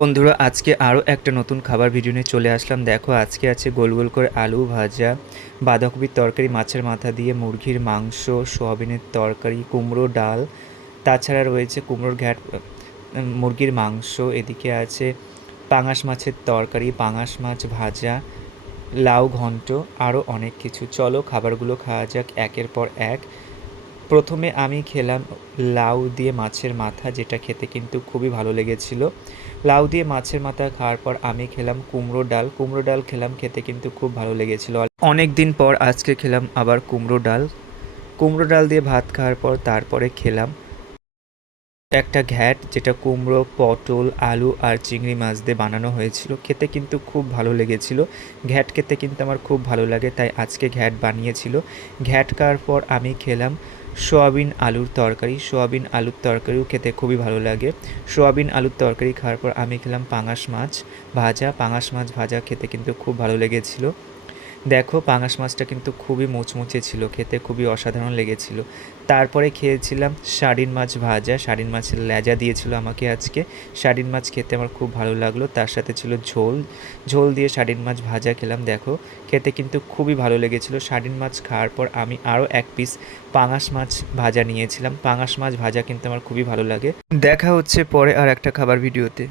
বন্ধুরা আজকে আরও একটা নতুন খাবার ভিডিও নিয়ে চলে আসলাম। দেখো আজকে আছে গোল গোল করে আলু ভাজা, বাঁধাকপির তরকারি, মাছের মাথা দিয়ে মুরগির মাংস, সোয়াবিনের তরকারি, কুমড়ো ডাল, তাছাড়া রয়েছে কুমড়োর ঘ্যাট, মুরগির মাংস, এদিকে আছে পাঙাশ মাছের তরকারি, পাঙাশ মাছ ভাজা, লাউ ঘন্ট, আরও অনেক কিছু। চলো খাবারগুলো খাওয়া যাক একের পর এক। প্রথমে আমি খেলাম লাউ দিয়ে মাছের মাথা, যেটা খেতে কিন্তু খুবই ভালো লেগেছিল। লাউ দিয়ে মাছের মাথা খাওয়ার পর আমি খেলাম কুমড়ো ডাল খেলাম, খেতে কিন্তু খুব ভালো লেগেছিল। অনেক দিন পর আজকে খেলাম আবার কুমড়ো ডাল দিয়ে ভাত খাওয়ার পর তারপরে খেলাম একটা ঘ্যাট, যেটা কুমড়ো, পটল, আলু আর চিংড়ি মাছ দিয়ে বানানো হয়েছিল। খেতে কিন্তু খুব ভালো লেগেছিল। ঘ্যাট খেতে কিন্তু আমার খুব ভালো লাগে, তাই আজকে ঘ্যাট বানিয়েছিল। ঘ্যাট খাওয়ার পর আমি খেলাম সোয়াবিন আলুর তরকারি। সোয়াবিন আলুর তরকারিও খেতে খুবই ভালো লাগে। সোয়াবিন আলুর তরকারি খাওয়ার পর আমি খেলাম পাঙাশ মাছ ভাজা। পাঙাশ মাছ ভাজা খেতে কিন্তু খুব ভালো লেগেছিল। দেখো পাঙাশ মাছটা কিন্তু খুবই মুচমুচে ছিল, খেতে খুবই অসাধারণ লেগেছিল। তারপরে খেয়েছিলাম শাড়িন মাছ ভাজা। শাড়িন মাছের লেজা দিয়েছিল আমাকে আজকে। শাড়িন মাছ খেতে আমার খুব ভালো লাগলো। তার সাথে ছিল ঝোল, ঝোল দিয়ে শাড়িন মাছ ভাজা খেলাম। দেখো খেতে কিন্তু খুবই ভালো লেগেছিল। শাড়িন মাছ খাওয়ার পর আমি আরও এক পিস পাঙাশ মাছ ভাজা নিয়েছিলাম। পাঙাশ মাছ ভাজা কিন্তু আমার খুবই ভালো লাগে। দেখা হচ্ছে পরে আর একটা খাবার ভিডিওতে।